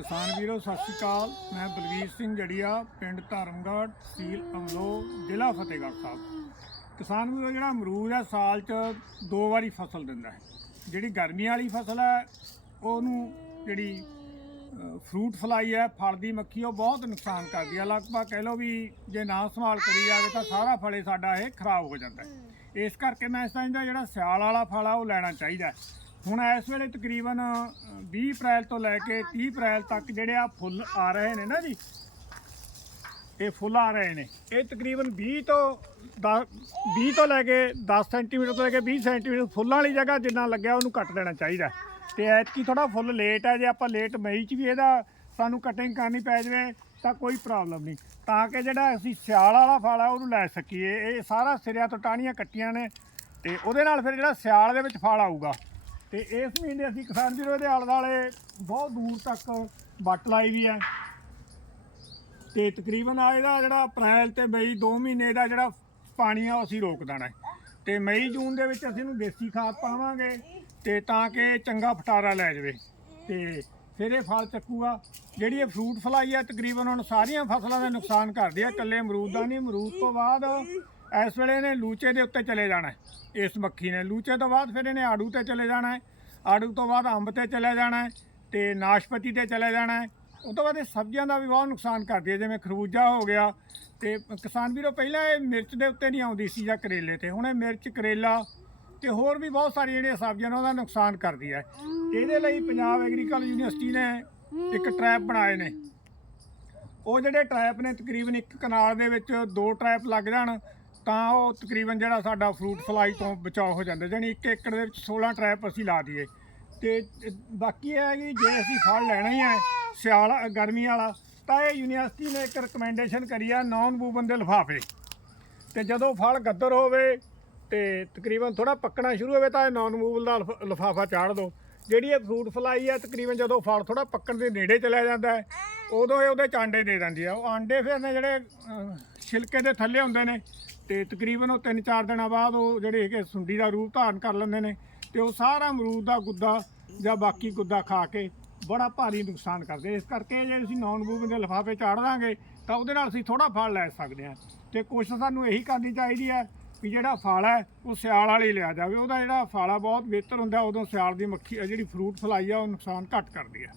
ਕਿਸਾਨ ਵੀਰੋ, ਸਤਿ ਸ਼੍ਰੀ ਅਕਾਲ। ਮੈਂ ਬਲਵੀਰ ਸਿੰਘ ਜੜੀਆ, ਪਿੰਡ ਧਰਮਗੜ੍ਹ ਤਹਿਸੀਲ ਅਮਲੋ ਜ਼ਿਲ੍ਹਾ ਫਤਿਹਗੜ੍ਹ ਸਾਹਿਬ। ਕਿਸਾਨ ਵੀਰੋ, ਜਿਹੜਾ ਅਮਰੂਦ ਹੈ ਸਾਲ 'ਚ ਦੋ ਵਾਰੀ ਫਸਲ ਦਿੰਦਾ ਹੈ। ਜਿਹੜੀ ਗਰਮੀ ਵਾਲੀ ਫਸਲ ਹੈ, ਉਹਨੂੰ ਜਿਹੜੀ ਫਰੂਟ ਫਲਾਈ ਹੈ, ਫਲ ਦੀ ਮੱਖੀ, ਉਹ ਬਹੁਤ ਨੁਕਸਾਨ ਕਰਦੀ ਹੈ। ਲਗਭਗ ਕਹਿ ਲਓ ਵੀ ਜੇ ਨਾ ਸੰਭਾਲ ਕਰੀ ਜਾਵੇ, ਤਾਂ ਸਾਰਾ ਫਲੇ ਸਾਡਾ ਇਹ ਖਰਾਬ ਹੋ ਜਾਂਦਾ ਹੈ। ਇਸ ਕਰਕੇ ਮੈਂ ਸਮਝਦਾ ਜਿਹੜਾ ਸਿਆਲ ਵਾਲਾ ਫਲ ਆ, ਉਹ ਲੈਣਾ ਚਾਹੀਦਾ ਹੁਣ ਇਸ ਵੇਲੇ ਤਕਰੀਬਨ ਅ, 20 ਅਪ੍ਰੈਲ ਤੋਂ ਲੈ ਕੇ 30 ਅਪ੍ਰੈਲ ਤੱਕ ਜਿਹੜੇ ਆ ਫੁੱਲ ਆ ਰਹੇ ਨੇ ਨਾ ਜੀ ਇਹ ਫੁੱਲ ਆ ਰਹੇ ਨੇ। ਇਹ ਤਕਰੀਬਨ 20 ਤੋਂ 10 20 ਤੋਂ ਲੈ ਕੇ 10 ਸੈਂਟੀਮੀਟਰ ਤੋਂ ਲੈ ਕੇ 20 ਸੈਂਟੀਮੀਟਰ ਫੁੱਲਾਂ ਵਾਲੀ ਜਗ੍ਹਾ ਜਿੰਨਾ ਲੱਗਿਆ ਉਹਨੂੰ ਕੱਟ ਦੇਣਾ ਚਾਹੀਦਾ। ਹੈ। ਤੇ ਐਤਕੀ ਥੋੜਾ ਫੁੱਲ ਲੇਟ ਹੈ ਜੇ ਆਪਾਂ ਲੇਟ ਮਈ 'ਚ ਵੀ ਇਹਦਾ ਸਾਨੂੰ ਕਟਿੰਗ ਕਰਨੀ ਪੈ ਜਾਵੇ ਤਾਂ ਕੋਈ ਪ੍ਰੋਬਲਮ ਨਹੀਂ। ਤਾਂ ਕਿ ਜਿਹੜਾ ਅਸੀਂ ਸਿਆਲ ਵਾਲਾ ਫਲ ਆ ਉਹਨੂੰ ਲੈ ਸਕੀਏ। ਇਹ ਸਾਰਾ ਸਿਰਿਆਂ ਤੋਂ ਟਾਹਣੀਆਂ ਕੱਟੀਆਂ ਨੇ ਤੇ ਉਹਦੇ ਨਾਲ ਫਿਰ ਜਿਹੜਾ ਸਿਆਲ ਦੇ ਵਿੱਚ ਫਲ ਆਊਗਾ ਤੇ ਇਸ ਮਹੀਨੇ ਅਸੀਂ ਕਿਸਾਨ ਵੀਰੋ ਦੇ ਆਲੇ ਦੁਆਲੇ ਬਹੁਤ ਦੂਰ ਤੱਕ ਵੱਟ ਲਾਈ ਵੀ ਹੈ। ਤੇ ਤਕਰੀਬਨ ਆ ਇਹਦਾ ਜਿਹੜਾ ਅਪ੍ਰੈਲ ਤੇ ਮਈ 2 ਮਹੀਨੇ ਦਾ ਜਿਹੜਾ ਪਾਣੀ ਆ ਉਹ ਅਸੀਂ ਰੋਕ ਦੇਣਾ ਹੈ। ਤੇ ਮਈ ਜੂਨ ਦੇ ਵਿੱਚ ਅਸੀਂ ਨੂੰ ਦੇਸੀ ਖਾਦ ਪਾਵਾਂਗੇ ਤੇ ਤਾਂ ਕਿ ਚੰਗਾ ਫਟਾਰਾ ਲੈ ਜਾਵੇ। ਤੇ ਫਿਰ ਇਹ ਫਲ ਚੱਕੂਗਾ। ਜਿਹੜੀ ਇਹ ਫਰੂਟ ਫਲਾਈ ਆ, ਤਕਰੀਬਨ ਹੁਣ ਸਾਰੀਆਂ ਫਸਲਾਂ ਦਾ ਨੁਕਸਾਨ ਕਰਦੀ ਆ। ਇਕੱਲੇ ਅਮਰੂਦ ਦਾ ਨਹੀਂ, ਅਮਰੂਦ ਤੋਂ ਬਾਅਦ ਇਸ ਵੇਲੇ ਇਹਨੇ ਲੂਚੇ ਦੇ ਉੱਤੇ ਚਲੇ ਜਾਣਾ ਇਸ ਮੱਖੀ ਨੇ ਲੂਚੇ ਤੋਂ ਬਾਅਦ ਫਿਰ ਇਹਨੇ ਆੜੂ ਤੇ ਚਲੇ ਜਾਣਾ ਹੈ। ਆੜੂ ਤੋਂ ਬਾਅਦ ਅੰਬ ਤੇ ਚਲੇ ਜਾਣਾ ਹੈ ਤੇ ਨਾਸ਼ਪਤੀ ਤੇ ਚਲੇ ਜਾਣਾ ਹੈ। ਉਹ ਤੋਂ ਬਾਅਦ ਇਹ ਸਬਜ਼ੀਆਂ ਦਾ ਵੀ ਬਹੁਤ ਨੁਕਸਾਨ ਕਰਦੀ ਹੈ, ਜਿਵੇਂ ਖਰਬੂਜਾ ਹੋ ਗਿਆ ਤੇ ਕਿਸਾਨ ਵੀਰੋ, ਪਹਿਲਾਂ ਇਹ ਮਿਰਚ ਦੇ ਉੱਤੇ ਨਹੀਂ ਆਉਂਦੀ ਸੀ ਜਾਂ ਕਰੇਲੇ ਤੇ, ਹੁਣ ਇਹ ਮਿਰਚ, ਕਰੇਲਾ ਤੇ ਹੋਰ ਵੀ ਬਹੁਤ ਸਾਰੀਆਂ ਜਿਹੜੀਆਂ ਸਬਜ਼ੀਆਂ ਨੇ ਉਹਦਾ ਨੁਕਸਾਨ ਕਰਦੀ ਹੈ। ਇਹਦੇ ਲਈ ਪੰਜਾਬ ਐਗਰੀਕਲਚਰ ਯੂਨੀਵਰਸਿਟੀ ਨੇ ਇੱਕ ਟਰੈਪ ਬਣਾਏ ਨੇ। ਉਹ ਜਿਹੜੇ ਟਰੈਪ ਨੇ ਤਕਰੀਬਨ ਇੱਕ ਕਨਾਲ ਦੇ ਵਿੱਚ ਦੋ ਟਰੈਪ ਲੱਗ ਜਾਣ ਤਾਂ ਉਹ ਤਕਰੀਬਨ ਜਿਹੜਾ ਸਾਡਾ ਫਰੂਟ ਫਲਾਈ ਤੋਂ ਬਚਾਅ ਹੋ ਜਾਂਦਾ, ਜਾਣੀ ਇੱਕ ਏਕੜ ਦੇ ਵਿੱਚ 16 ਟਰੈਪ ਅਸੀਂ ਲਾ ਦਈਏ। ਤੇ ਬਾਕੀ ਇਹ ਹੈ ਕਿ ਜੇ ਅਸੀਂ ਫਲ ਲੈਣਾ ਹੀ ਹੈ ਸਿਆਲ ਗਰਮੀ ਵਾਲਾ, ਤਾਂ ਇਹ ਯੂਨੀਵਰਸਿਟੀ ਨੇ ਇੱਕ ਰეკਮੈਂਡੇਸ਼ਨ ਕਰੀ ਆ ਨਾਨ ਬੂਬਨ ਦੇ ਲਿਫਾਫੇ। ਤੇ ਜਦੋਂ ਫਲ ਗੱਦਰ ਹੋਵੇ ਤੇ ਤਕਰੀਬਨ ਥੋੜਾ ਪੱਕਣਾ ਸ਼ੁਰੂ ਹੋਵੇ ਤਾਂ ਇਹ ਨਾਨ ਮੂਵਲ ਦਾ ਲਫਾਫਾ ਚਾੜ ਦਿਓ ਜਿਹੜੀ ਇਹ ਫਰੂਟ ਫਲਾਈ ਹੈ ਤਕਰੀਬਨ ਜਦੋਂ ਫਲ ਥੋੜਾ ਪੱਕਣ ਦੇ ਨੇੜੇ ਚਲਾ ਜਾਂਦਾ ਹੈ, ਉਦੋਂ ਇਹ ਉਹਦੇ ਚ ਆਂਡੇ ਦੇ ਦਿੰਦੀ ਆ। ਉਹ ਆਂਡੇ ਫਿਰ ਨੇ ਜਿਹੜੇ ਛਿਲਕੇ ਦੇ ਥੱਲੇ ਹੁੰਦੇ ਨੇ, ਤੇ ਤਕਰੀਬਨ ਉਹ 3-4 ਦਿਨਾਂ ਬਾਅਦ ਉਹ ਜਿਹੜੇ ਹੈਗੇ ਸੁੰਡੀ ਦਾ ਰੂਪ ਧਾਰਨ ਕਰ ਲੈਂਦੇ ਨੇ, ਤੇ ਉਹ ਸਾਰਾ ਅਮਰੂਦ ਦਾ ਗੁੱਦਾ ਜਾਂ ਬਾਕੀ ਗੁੱਦਾ ਖਾ ਕੇ ਬੜਾ ਭਾਰੀ ਨੁਕਸਾਨ ਕਰਦੇ ਇਸ ਕਰਕੇ ਜੇ ਅਸੀਂ ਨੌਨ ਮੂਵਿੰਗ ਦੇ ਲਿਫਾਫੇ ਚਾੜ ਦਾਂਗੇ, ਤਾਂ ਉਹਦੇ ਨਾਲ ਅਸੀਂ ਥੋੜਾ ਫਲ ਲੈ ਸਕਦੇ ਹਾਂ। ਤੇ ਕੋਸ਼ਿਸ਼ ਸਾਨੂੰ ਇਹੀ ਕਰਨੀ ਚਾਹੀਦੀ ਹੈ ਵੀ ਜਿਹੜਾ ਫਲ ਹੈ, ਉਹ ਸਿਆਲ ਵਾਲੇ ਲਿਆ ਜਾਵੇ। ਉਹਦਾ ਜਿਹੜਾ ਫਲ ਆ ਬਹੁਤ ਬਿਹਤਰ ਹੁੰਦਾ, ਉਦੋਂ ਸਿਆਲ ਦੀ ਮੱਖੀ, ਜਿਹੜੀ ਫਰੂਟ ਫਲਾਈ ਆ, ਉਹ ਨੁਕਸਾਨ ਘੱਟ ਕਰਦੀ ਆ